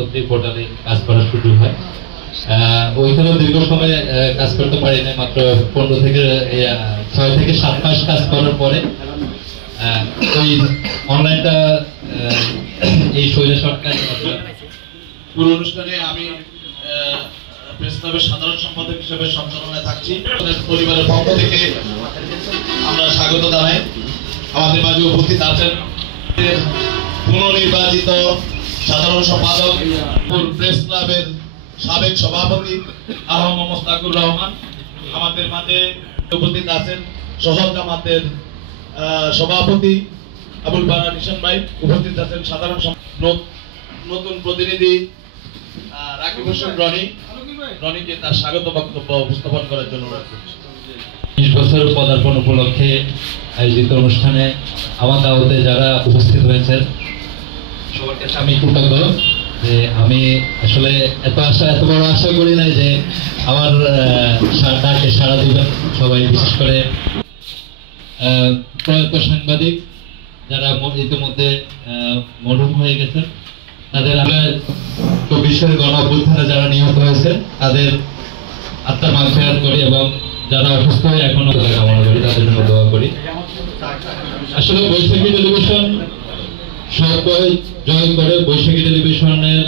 প্রত্যেক পোর্টালে কাজ করার সুযোগ হয়। ওইখানেও দীর্ঘ সময় কাজ করতে পারি না, মাত্র 6 থেকে 7 মাস কাজ করার পরে ওই অনলাইনটা এই শৈলা সরকার পুরো অনুষ্ঠানে আমি প্রেস ক্লাবের সাধারণ সম্পাদক হিসেবে সঞ্চালনায় থাকছি। পরিবারের পক্ষ থেকে আমরা স্বাগত জানাই। আমাদের মাঝে উপস্থিত আছেন পুনর্নির্বাচিত সাধারণ সম্পাদক, প্রেস ক্লাবের সাবেক সভাপতি আলহাজ মোস্তাকুর রহমান। আমাদের মাঝে উপস্থিত আছেন সহজ জামাতের সভাপতি আবুল বারা নিশান ভাই। উপস্থিত আছেন সাধারণ নতুন প্রতিনিধি রাকিব হোসেন রনিকে তার স্বাগত বক্তব্য উপস্থাপন করার জন্য অনুরোধ করছি। 20 বছর পদার্পণ উপলক্ষে আয়োজিত অনুষ্ঠানে আমার দাওয়াতে যারা উপস্থিত হয়েছেন সবার কাছে আমি কৃতজ্ঞ যে আমি আসলে এত বড় আশা করি নাই যে আমার ডাকে সাড়া দিবেন সবাই, বিশেষ করে প্রয়াত সাংবাদিক যারা ইতিমধ্যে মরহুম হয়ে গেছেন, তাদের আমরা 24-এর গণ অভ্যুত্থানে যারা নিহত হয়েছে তাদের আত্মার মাগফিরাত করি এবং যারা অসুস্থ হয়ে এখনো কামনা করি, তাদের জন্য দোয়া করি। আসলে বৈশাখী টেলিভিশন সবাই জয়েন করে বৈশাখী টেলিভিশনের